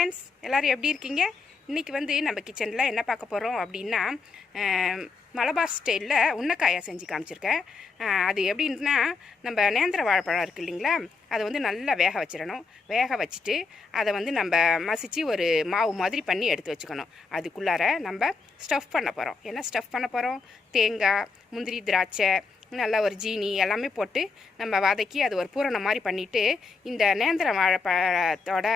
Friends, எல்லோரும் எப்படி இருக்கீங்க? இன்றைக்கி வந்து நம்ம கிச்சனில் என்ன பார்க்க போகிறோம் அப்படின்னா, மலபார் ஸ்டைலில் உன்னக்காயை செஞ்சு காமிச்சிருக்கேன். அது எப்படின்னா, நம்ம நேந்திர வாழைப்பழம் இருக்குது இல்லைங்களா, அதை வந்து நல்லா வேக வச்சிடணும். வேக வச்சுட்டு அதை வந்து நம்ம மசித்து ஒரு மாவு மாதிரி பண்ணி எடுத்து வச்சுக்கணும். அதுக்குள்ளார நம்ம ஸ்டஃப் பண்ண போகிறோம். என்ன ஸ்டஃப் பண்ண போகிறோம்? தேங்காய், முந்திரி, திராட்சை, நல்லா ஒரு ஜீனி எல்லாமே போட்டு நம்ம வதக்கி அது ஒரு பூரணம் மாதிரி பண்ணிவிட்டு இந்த நேந்திர வாழைப்பழத்தோட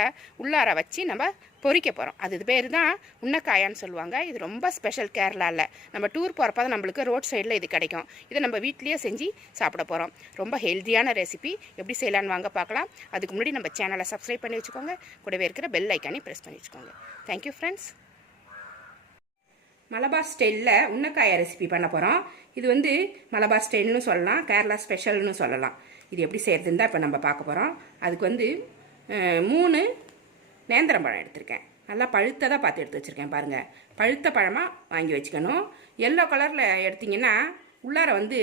உள்ளார வச்சு நம்ம பொரிக்க போகிறோம். அது பேர் தான் உன்னக்காயான்னு சொல்லுவாங்க. இது ரொம்ப ஸ்பெஷல் கேரளாவில். நம்ம டூர் போகிறப்ப தான் நம்மளுக்கு ரோட் சைடில் இது கிடைக்கும். இதை நம்ம வீட்லேயே செஞ்சு சாப்பிட போகிறோம். ரொம்ப ஹெல்த்தியான ரெசிபி. எப்படி செய்யலான்னு வாங்க பார்க்கலாம். அதுக்கு முன்னாடி நம்ம சேனலை சப்ஸ்கிரைப் பண்ணி வச்சுக்கோங்க. கூடவே இருக்கிற பெல் ஐக்கானையும் ப்ரெஸ் பண்ணி வச்சுக்கோங்க. Thank you friends. மலபார் ஸ்டைலில் உன்னக்காயை ரெசிபி பண்ண போகிறோம். இது வந்து மலபார் ஸ்டைல்னு சொல்லலாம், கேரளா ஸ்பெஷல்னு சொல்லலாம். இது எப்படி செய்கிறதுன்னு தான் இப்போ நம்ம பார்க்க போகிறோம். அதுக்கு வந்து 3 நேந்திரம்பழம் எடுத்திருக்கேன். நல்லா பழுத்ததாக பார்த்து எடுத்து வச்சுருக்கேன். பாருங்கள், பழுத்த பழமாக வாங்கி வச்சுக்கணும். எல்லோ கலரில் எடுத்திங்கன்னா உள்ளார வந்து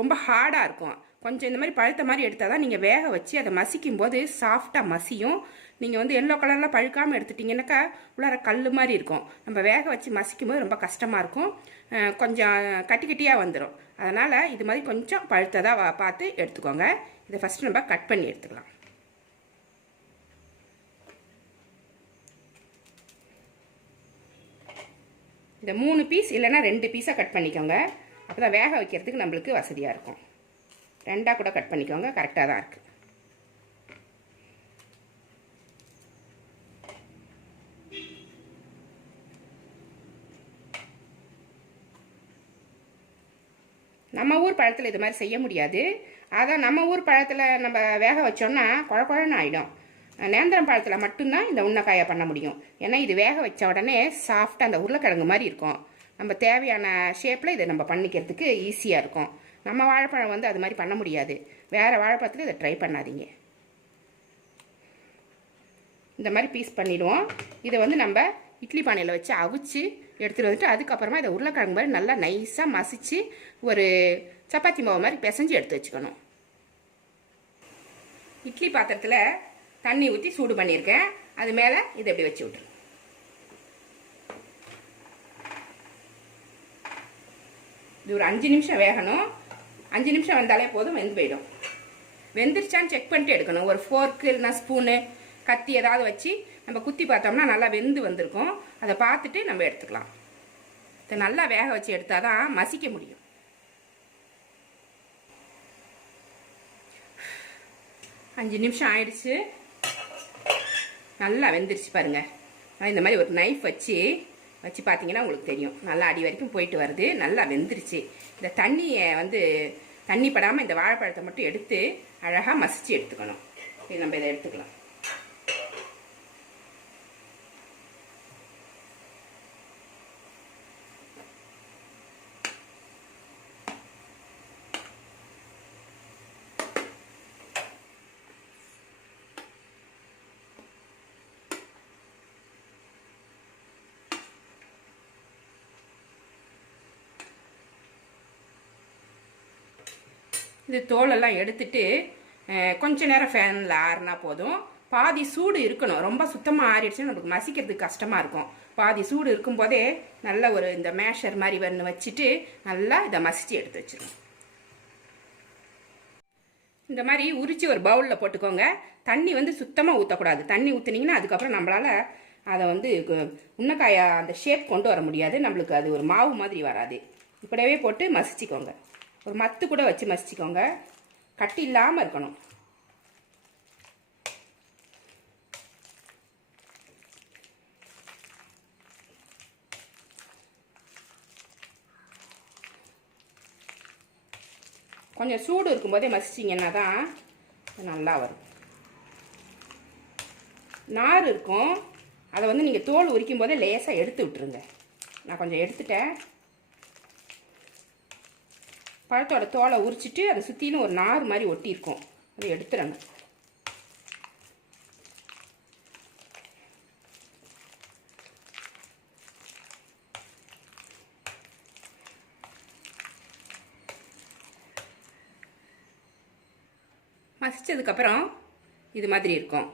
ரொம்ப ஹார்டாக இருக்கும். கொஞ்சம் இந்த மாதிரி பழுத்த மாதிரி எடுத்தால் தான் நீங்கள் வேக வச்சு அதை மசிக்கும் போது சாஃப்டாக மசியும். நீங்கள் வந்து எல்லோ கலரில் பழுக்காமல் எடுத்துட்டிங்கன்னாக்கா உள்ளார கல் மாதிரி இருக்கும். நம்ம வேக வச்சு மசிக்கும் போது ரொம்ப கஷ்டமாக இருக்கும். கொஞ்சம் கட்டி கட்டியாக வந்துடும். அதனால் இது மாதிரி கொஞ்சம் பழுத்ததாக பார்த்து எடுத்துக்கோங்க. இதை ஃபஸ்ட்டு நம்ம கட் பண்ணி எடுத்துக்கலாம். இதை 3 பீஸ் இல்லைன்னா 2 பீஸாக கட் பண்ணிக்கோங்க. அப்போ தான் வேக வைக்கிறதுக்கு நம்மளுக்கு வசதியாக இருக்கும். 2ஆக கூட கட் பண்ணிக்கோங்க, கரெக்டாக தான் இருக்குது. நம்ம ஊர் பழத்தில் இது மாதிரி செய்ய முடியாது. அதான் நம்ம ஊர் பழத்தில் நம்ம வேக வச்சோன்னா குழ குழன்னு ஆகிடும். நேந்திரம் பழத்தில் மட்டும்தான் இந்த உன்னக்காயை பண்ண முடியும். ஏன்னா இது வேக வச்ச உடனே சாஃப்டாக அந்த உருளைக்கிழங்கு மாதிரி இருக்கும். நம்ம தேவையான ஷேப்பில் இதை நம்ம பண்ணிக்கிறதுக்கு ஈஸியாக இருக்கும். நம்ம வாழைப்பழம் வந்து அது மாதிரி பண்ண முடியாது. வேறு வாழைப்பழத்தில் இதை ட்ரை பண்ணாதீங்க. இந்த மாதிரி பீஸ் பண்ணிவிடுவோம். இதை வந்து நம்ம இட்லி பானையில் வச்சு அவிச்சு எடுத்துகிட்டு வந்துட்டு அதுக்கப்புறமா இதை உருளைக்கிழங்கு மாதிரி நல்லா நைஸாக மசித்து ஒரு சப்பாத்தி மாவு மாதிரி பிசைஞ்சு எடுத்து வச்சுக்கணும். இட்லி பாத்திரத்தில் தண்ணி ஊற்றி சூடு பண்ணியிருக்கேன். அது மேலே இதை எப்படி வச்சு விட்டுரு. இது ஒரு 5 நிமிஷம் வேகணும். 5 நிமிஷம் வந்தாலே போதும், வெந்து போயிடும். வெந்துருச்சான்னு செக் பண்ணிட்டு எடுக்கணும். ஒரு ஃபோர்க்கு இல்லைனா ஸ்பூனு, கத்தி ஏதாவது வச்சு நம்ம குத்தி பார்த்தோம்னா நல்லா வெந்து வந்திருக்கும். அதை பார்த்துட்டு நம்ம எடுத்துக்கலாம். இதை நல்லா வேக வச்சு எடுத்தால் தான் மசிக்க முடியும். அஞ்சு நிமிஷம் ஆயிடுச்சு. நல்லா வெந்துருச்சு பாருங்கள். இந்த மாதிரி ஒரு நைஃப் வச்சு பார்த்தீங்கன்னா உங்களுக்கு தெரியும். நல்லா அடி வரைக்கும் போயிட்டு வருது. நல்லா வெந்துருச்சு. இந்த தண்ணியை வந்து தண்ணி படாமல் இந்த வாழைப்பழத்தை மட்டும் எடுத்து அழகாக மசிச்சு எடுத்துக்கணும். இது நம்ம இதை எடுத்துக்கலாம். இது தோலெல்லாம் எடுத்துட்டு கொஞ்ச நேரம் ஃபேனில் ஆறுனா போதும். பாதி சூடு இருக்கணும். ரொம்ப சுத்தமாக ஆறிடுச்சுன்னா நமக்கு மசிக்கிறதுக்கு கஷ்டமாக இருக்கும். பாதி சூடு இருக்கும்போதே நல்ல ஒரு இந்த மேஷர் மாதிரி ஒன்று வச்சுட்டு நல்லா இதை மசித்து எடுத்து வச்சிடணும். இந்த மாதிரி உரித்து ஒரு பவுலில் போட்டுக்கோங்க. தண்ணி வந்து சுத்தமாக ஊற்றக்கூடாது. தண்ணி ஊற்றுனீங்கன்னா அதுக்கப்புறம் நம்மளால் அதை வந்து உன்னக்காயை அந்த ஷேப் கொண்டு வர முடியாது. நம்மளுக்கு அது ஒரு மாவு மாதிரி வராது. இப்படியே போட்டு மசிச்சிக்கோங்க. ஒரு மத்து கூட வச்சு மசிச்சுக்கோங்க. கட்டி இல்லாமல் இருக்கணும். கொஞ்சம் சூடு இருக்கும்போதே மசிச்சிங்கன்னா தான் நல்லா வரும். நார் இருக்கும். அதை வந்து நீங்கள் தோல் உரிக்கும் போதே லேசாக எடுத்து விட்டுருங்க. நான் கொஞ்சம் எடுத்துட்டேன். பழத்தோட தோலை உரிச்சிட்டு அதை சுற்றிலும் ஒரு நார் மாதிரி ஒட்டியிருக்கும். அதை எடுத்துறங்க. மசிச்சதுக்கப்புறம் இது மாதிரி இருக்கும்.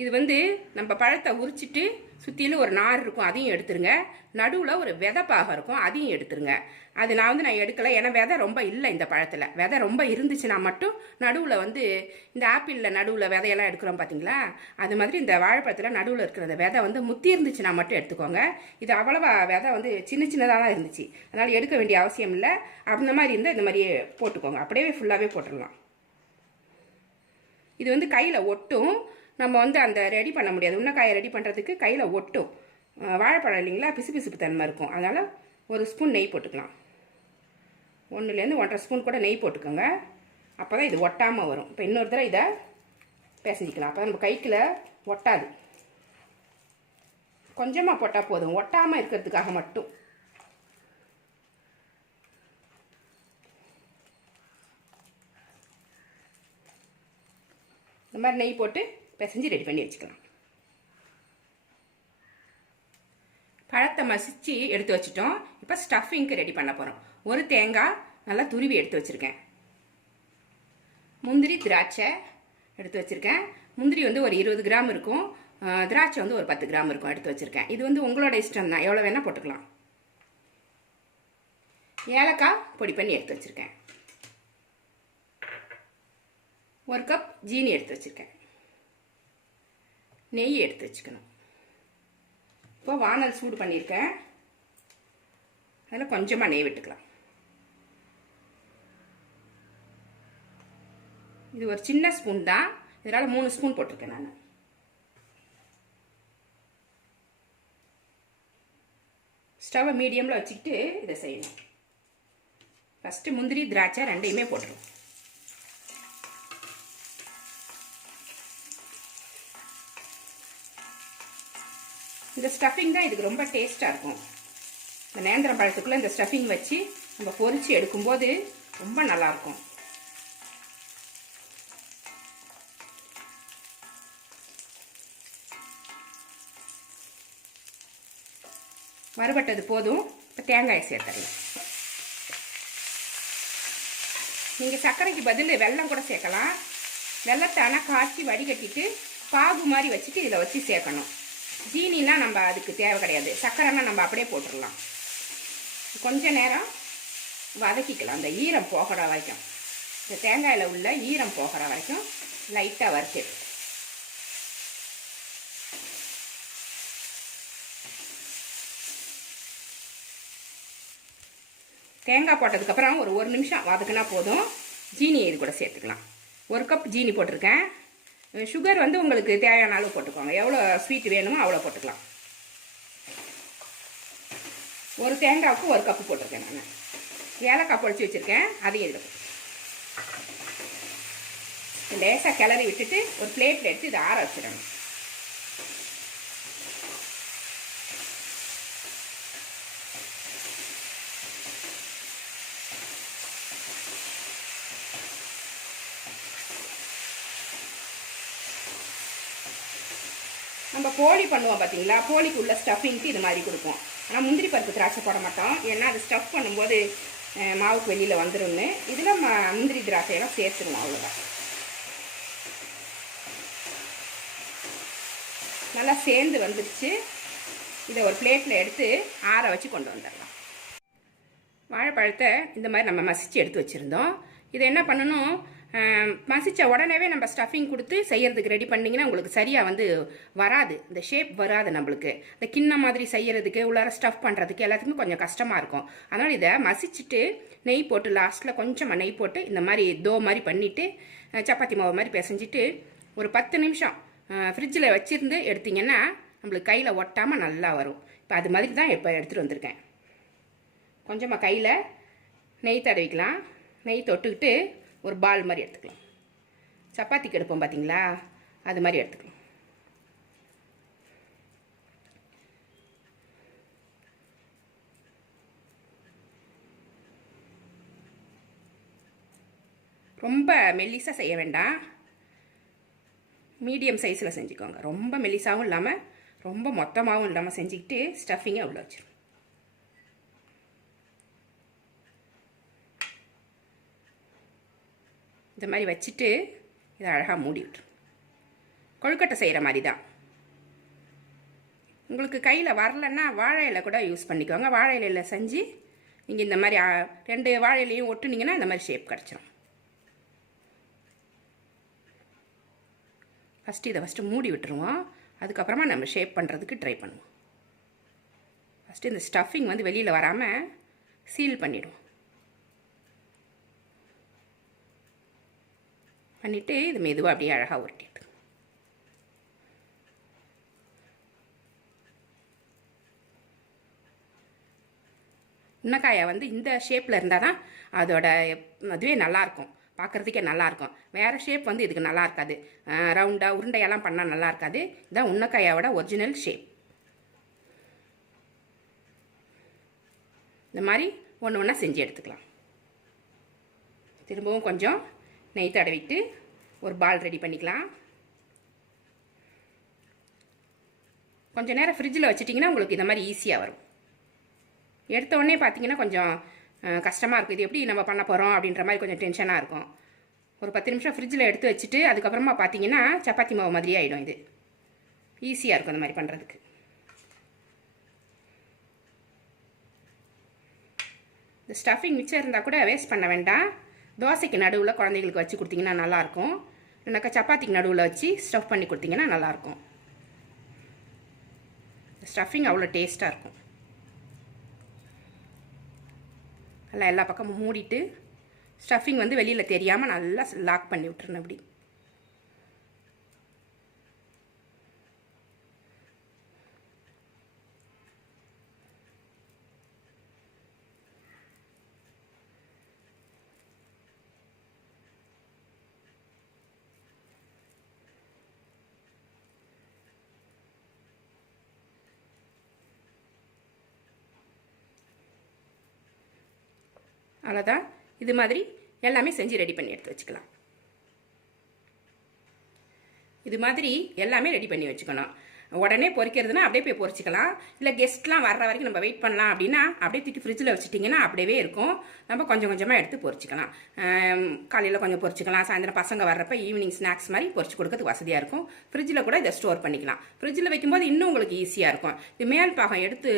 இது வந்து நம்ம பழத்தை உரிச்சிட்டு சுற்றிலும் ஒரு நார் இருக்கும், அதையும் எடுத்துருங்க. நடுவில் ஒரு விதை பாகம் இருக்கும், அதையும் எடுத்துருங்க. அது நான் எடுக்கலை, ஏன்னா விதை ரொம்ப இல்லை இந்த பழத்தில். விதை ரொம்ப இருந்துச்சுன்னா மட்டும் நடுவில் வந்து இந்த ஆப்பிளில் நடுவில் விதையெல்லாம் எடுக்கிறோம் பார்த்தீங்களா, அது மாதிரி இந்த வாழைப்பழத்தில் நடுவில் இருக்கிற அந்த விதை வந்து முத்தி இருந்துச்சுன்னா மட்டும் எடுத்துக்கோங்க. இது அவ்வளவா விதை வந்து சின்ன சின்னதாக தான் இருந்துச்சு, அதனால் எடுக்க வேண்டிய அவசியம் இல்லை. அந்த மாதிரி இருந்தால் இந்த மாதிரியே போட்டுக்கோங்க, அப்படியே ஃபுல்லாகவே போட்டுடலாம். இது வந்து கையில் ஒட்டும், நம்ம வந்து அந்த ரெடி பண்ண முடியாது. உன்னக்காயை ரெடி பண்ணுறதுக்கு கையில் ஒட்டும். வாழைப்பழம் இல்லைங்களா, பிசு பிசுப்பு தன்மை இருக்கும். அதனால் ஒரு ஸ்பூன் நெய் போட்டுக்கலாம். 1லேருந்து 1.5 ஸ்பூன் கூட நெய் போட்டுக்கோங்க, அப்போ தான் இது ஒட்டாமல் வரும். இப்போ இன்னொரு தடவை இதை பிசைஞ்சிக்கலாம், அப்போ தான் நம்ம கைக்குள்ள ஒட்டாது. கொஞ்சமாக போட்டால் போதும், ஒட்டாமல் இருக்கிறதுக்காக மட்டும். இந்த மாதிரி நெய் போட்டு பிசைஞ்சு ரெடி பண்ணி வச்சுக்கலாம். பழத்தை மசிச்சு எடுத்து வச்சுட்டோம். இப்போ ஸ்டஃபிங்க்கு ரெடி பண்ண போகிறோம். ஒரு தேங்காய் நல்லா துருவி எடுத்து வச்சுருக்கேன். முந்திரி திராட்சை எடுத்து வச்சுருக்கேன். முந்திரி வந்து ஒரு 20 கிராம் இருக்கும், திராட்சை வந்து ஒரு 10 கிராம் இருக்கும் எடுத்து வச்சுருக்கேன். இது வந்து உங்களோட இஷ்டம் தான், எவ்வளோ வேணால் போட்டுக்கலாம். ஏலக்காய் பொடி பண்ணி எடுத்து வச்சுருக்கேன். 1 கப் ஜீனி எடுத்து வச்சுருக்கேன். நெய் எடுத்து வச்சுக்கணும். இப்போ வானல் சூடு பண்ணியிருக்கேன், அதில் கொஞ்சமாக நெய் விட்டுக்கலாம். இது ஒரு சின்ன ஸ்பூன் தான், இதனால் 3 ஸ்பூன் போட்டிருக்கேன் நான். ஸ்டவ்வை மீடியமில் வச்சுக்கிட்டு இதை செய்யணும். ஃபஸ்ட்டு முந்திரி திராட்சை ரெண்டையுமே போட்டுருவோம். இந்த ஸ்டஃபிங் தான் இதுக்கு ரொம்ப டேஸ்ட்டாக இருக்கும். இந்த நேந்திரம் பழத்துக்குள்ளே இந்த ஸ்டஃபிங் வச்சு நம்ம பொரிச்சு எடுக்கும்போது ரொம்ப நல்லாயிருக்கும். வறுபட்டது போதும். இப்போ தேங்காயை சேர்த்துடலாம். நீங்கள் சர்க்கரைக்கு பதில் வெல்லம் கூட சேர்க்கலாம். வெல்லத்தை ஆனால் காய்ச்சி வடிகட்டிட்டு பாகு மாதிரி வச்சுட்டு இதில் வச்சு சேர்க்கணும். ஜீனினா நம்ம அதுக்கு தேவை கிடையாது, சர்க்கரைனா நம்ம அப்படியே போட்டுடலாம். கொஞ்ச நேரம் வதக்கிக்கலாம், அந்த ஈரம் போகிற வரைக்கும். இந்த தேங்காயில் உள்ள ஈரம் போகிற வரைக்கும் லைட்டாக வறுத்து. தேங்காய் போட்டதுக்கப்புறம் ஒரு நிமிஷம் வதக்குனா போதும். ஜீனி இது கூட சேர்த்துக்கலாம். 1 கப் ஜீனி போட்டிருக்கேன். சுகர் வந்து உங்களுக்கு தேவையான அளவு போட்டுக்கோங்க, எவ்வளோ ஸ்வீட் வேணுமோ அவ்வளோ போட்டுக்கலாம். ஒரு தேங்காய்க்கு 1 கப்பு போட்டிருக்கேன் நான். ஏலக்காய் பொடிச்சு வச்சுருக்கேன், அதையும் இதில் லேசாக கிளறி விட்டுட்டு ஒரு பிளேட்டில் எடுத்து இதை ஆற வச்சிடணும். நம்ம போலி பண்ணுவோம் பார்த்தீங்களா, போலிக்கு உள்ள ஸ்டஃபிங்க்கு இது மாதிரி கொடுப்போம். ஆனால் முந்திரி பருப்பு திராட்சை போட மாட்டோம், ஏன்னா அது ஸ்டஃப் பண்ணும்போது மாவுக்கு வெளியில் வந்துடும்னு. இதில் முந்திரி திராட்சையெல்லாம் சேர்த்துருவோம், அவ்வளோதான். நல்லா சேர்ந்து வந்துடுச்சு. இதை ஒரு பிளேட்டில் எடுத்து ஆற வச்சு கொண்டு வந்துடலாம். வாழைப்பழத்தை இந்த மாதிரி நம்ம மசிச்சு எடுத்து வச்சுருந்தோம். இதை என்ன பண்ணணும், மசிச்ச உடனேவே நம்ம ஸ்டஃபிங் கொடுத்து செய்யறதுக்கு ரெடி பண்ணிங்கன்னா உங்களுக்கு சரியாக வந்து வராது, இந்த ஷேப் வராது. நம்மளுக்கு இந்த கிண்ணம் மாதிரி செய்யறதுக்கு உள்ளார ஸ்டஃப் பண்ணுறதுக்கு எல்லாத்துக்குமே கொஞ்சம் கஷ்டமாக இருக்கும். அதனால் இதை மசிச்சுட்டு நெய் போட்டு லாஸ்ட்டில் கொஞ்சமாக நெய் போட்டு இந்த மாதிரி தோ மாதிரி பண்ணிவிட்டு சப்பாத்தி மாவு மாதிரி பிசைஞ்சிட்டு ஒரு 10 நிமிஷம் ஃப்ரிட்ஜில் வச்சுருந்து எடுத்திங்கன்னா நம்மளுக்கு கையில் ஒட்டாமல் நல்லா வரும். இப்போ அது மாதிரி தான் இப்போ எடுத்துகிட்டு வந்திருக்கேன். கொஞ்சமாக கையில் நெய் தடவிக்கலாம். நெய் தொட்டுக்கிட்டு ஒரு பால் மாதிரி எடுத்துக்கலாம். சப்பாத்திக்கு எடுப்போம் பார்த்தீங்களா, அது மாதிரி எடுத்துக்கலாம். ரொம்ப மெல்லிசாக செய்ய வேண்டாம், மீடியம் சைஸில் செஞ்சுக்கோங்க. ரொம்ப மெல்லிசாகவும் இல்லாமல் ரொம்ப மொத்தமாகவும் இல்லாமல் செஞ்சுக்கிட்டு ஸ்டஃபிங்கை உள்ள வச்சிடும். இந்த மாதிரி வச்சுட்டு இதை அழகாக மூடி விட்டுரும். கொழுக்கட்டை செய்கிற மாதிரி தான். உங்களுக்கு கையில் வரலன்னா வாழை இலை கூட யூஸ் பண்ணிக்கோங்க. வாழை இலையில் செஞ்சு நீங்கள் இந்த மாதிரி 2 வாழை இலையும் ஒட்டுனீங்கன்னா இந்த மாதிரி ஷேப் கிடச்சிரும். ஃபஸ்ட்டு மூடி விட்டுருவோம். அதுக்கப்புறமா நம்ம ஷேப் பண்ணுறதுக்கு ட்ரை பண்ணுவோம். ஃபஸ்ட்டு இந்த ஸ்டஃபிங் வந்து வெளியில் வராமல் சீல் பண்ணிவிடுவோம். பண்ணிவிட்டு இது மெதுவாக அப்படியே அழகாக உருட்டிட்டு உன்னக்காயை வந்து இந்த ஷேப்பில் இருந்தால் தான் அதோட அதுவே நல்லாயிருக்கும், பார்க்குறதுக்கே நல்லாயிருக்கும். வேறு ஷேப் வந்து இதுக்கு நல்லா இருக்காது. ரவுண்டாக உருண்டையெல்லாம் பண்ணால் நல்லா இருக்காது. இதுதான் உன்னக்காயோட ஒரிஜினல் ஷேப். இந்த மாதிரி ஒன்று ஒன்றா செஞ்சு எடுத்துக்கலாம். திரும்பவும் கொஞ்சம் நெய் தடவிட்டு ஒரு பால் ரெடி பண்ணிக்கலாம். கொஞ்சம் நேரம் ஃப்ரிட்ஜில் வச்சுட்டிங்கன்னா உங்களுக்கு இந்த மாதிரி ஈஸியாக வரும். எடுத்த உடனே பார்த்தீங்கன்னா கொஞ்சம் கஷ்டமாக இருக்கும். இது எப்படி நம்ம பண்ண போகிறோம் அப்படின்ற மாதிரி கொஞ்சம் டென்ஷனாக இருக்கும். ஒரு 10 நிமிஷம் ஃப்ரிட்ஜில் எடுத்து வச்சுட்டு அதுக்கப்புறமா பார்த்தீங்கன்னா சப்பாத்தி மாவு மாதிரி ஆகிடும். இது ஈஸியாக இருக்கும் இந்த மாதிரி பண்ணுறதுக்கு. இந்த ஸ்டஃபிங் மிச்சம் இருந்தால் கூட வேஸ்ட் பண்ண வேண்டாம். தோசைக்கு நடுவில் குழந்தைங்களுக்கு வச்சு கொடுத்தீங்கன்னா நல்லாயிருக்கும். இல்லைனாக்கா சப்பாத்திக்கு நடுவில் வச்சு ஸ்டஃப் பண்ணி கொடுத்தீங்கன்னா நல்லாயிருக்கும். ஸ்டஃபிங் அவ்வளோ டேஸ்ட்டாக இருக்கும். நல்லா எல்லா பக்கமும் மூடிட்டு ஸ்டஃபிங் வந்து வெளியில் தெரியாமல் நல்லா லாக் பண்ணி விட்டுருணும். அப்படி அவ்வளோதான். இது மாதிரி எல்லாமே செஞ்சு ரெடி பண்ணி எடுத்து வச்சுக்கலாம். இது மாதிரி எல்லாமே ரெடி பண்ணி வச்சுக்கணும். உடனே பொரிக்கிறதுனா அப்படியே போய் பொரிச்சிக்கலாம். இல்லை கெஸ்ட்லாம் வர்ற வரைக்கும் நம்ம வெயிட் பண்ணலாம் அப்படின்னா அப்படியே தூக்கி ஃப்ரிட்ஜில் வச்சுட்டிங்கன்னா அப்படியே இருக்கும். நம்ம கொஞ்சம் கொஞ்சமாக எடுத்து பொரிச்சிக்கலாம். காலையில் கொஞ்சம் பொரிச்சிக்கலாம். சாயந்தரம் பசங்க வர்றப்ப ஈவினிங் ஸ்நாக்ஸ் மாதிரி பொரிச்சு கொடுக்கறதுக்கு வசதியாக இருக்கும். ஃப்ரிட்ஜில் கூட இதை ஸ்டோர் பண்ணிக்கலாம். ஃப்ரிட்ஜில் வைக்கும்போது இன்னும் உங்களுக்கு ஈஸியாக இருக்கும். இது மேல் பாகம் எடுத்து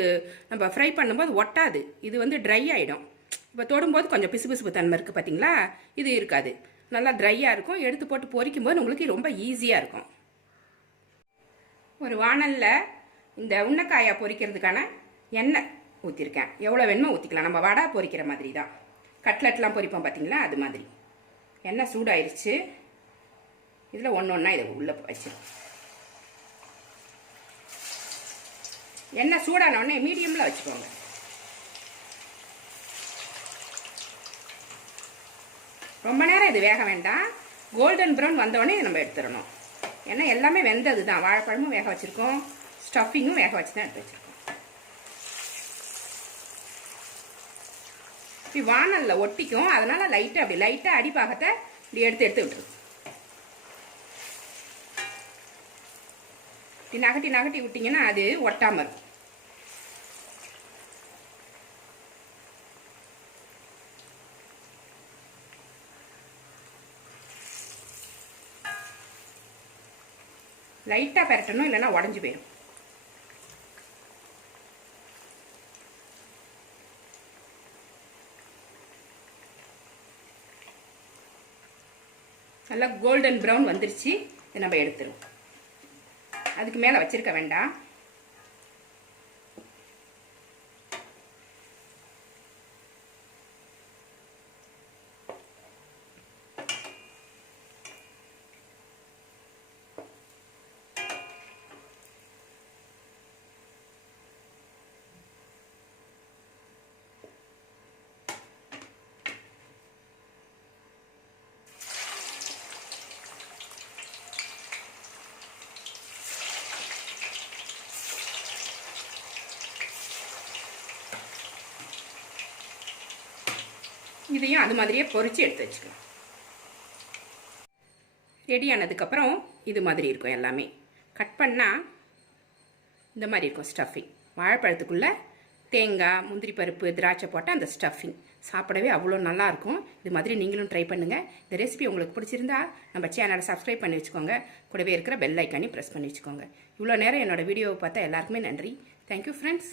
நம்ம ஃப்ரை பண்ணும்போது ஒட்டாது. இது வந்து ட்ரை ஆகிடும். இப்போ தொடும்போது கொஞ்சம் பிசுபிசுப்பு தன்மை இருக்குது பார்த்தீங்களா, இது இருக்காது. நல்லா ட்ரையாக இருக்கும். எடுத்து போட்டு பொரிக்கும்போது உங்களுக்கு ரொம்ப ஈஸியாக இருக்கும். ஒரு வாணலில் இந்த உன்னக்காயை பொரிக்கிறதுக்கான எண்ணெய் ஊற்றிருக்கேன். எவ்வளோ வேணுமோ ஊற்றிக்கலாம். நம்ம வடை பொரிக்கிற மாதிரி தான். கட்லெட்லாம் பொரிப்போம் பார்த்தீங்களா, அது மாதிரி. எண்ணெய் சூடாயிருச்சு. இதில் ஒன்று ஒன்றா இதை உள்ளே வச்சிடும். எண்ணெய் சூடான உடனே மீடியமில் வச்சுக்கோங்க. ரொம்ப நேரம் இது வேக வேண்டாம். கோல்டன் ப்ரௌன் வந்தோடனே நம்ம எடுத்துடணும். ஏன்னா எல்லாமே வெந்தது தான். வாழைப்பழமும் வேக வச்சுருக்கோம், ஸ்டஃபிங்கும் வேக வச்சு தான் எடுத்து வச்சுருக்கோம். இப்படி வானலில் ஒட்டிக்கும். அதனால் லைட்டாக அப்படி லைட்டாக அடிப்பாகத்தை இப்படி எடுத்து விட்டுரும். இப்படி நகட்டி நகட்டி விட்டிங்கன்னா அது ஒட்டாமல் இருக்கும். லைட்டாக பரட்டணும், இல்லைன்னா உடஞ்சி போயிடும். நல்லா கோல்டன் ப்ரௌன் வந்துருச்சு. இதை நம்ம எடுத்துருவோம். அதுக்கு மேலே வச்சிருக்க வேண்டாம். இதையும் அது மாதிரியே பொரிச்சு எடுத்து வச்சுக்கலாம். ரெடி ஆனதுக்கப்புறம் இது மாதிரி இருக்கும். எல்லாமே கட் பண்ணால் இந்த மாதிரி இருக்கும் ஸ்டஃபிங். வாழைப்பழத்துக்குள்ளே தேங்காய், முந்திரி பருப்பு, திராட்சை போட்ட அந்த ஸ்டஃபிங் சாப்பிடவே அவ்வளோ நல்லாயிருக்கும். இது மாதிரி நீங்களும் ட்ரை பண்ணுங்கள். இந்த ரெசிபி உங்களுக்கு பிடிச்சிருந்தா நம்ம சேனலை சப்ஸ்கிரைப் பண்ணி வச்சுக்கோங்க. கூடவே இருக்கிற பெல் ஐக்கானையும் ப்ரெஸ் பண்ணி வச்சுக்கோங்க. இவ்வளோ நேரம் என்னோடய வீடியோவை பார்த்தா எல்லாருக்குமே நன்றி. Thank you friends.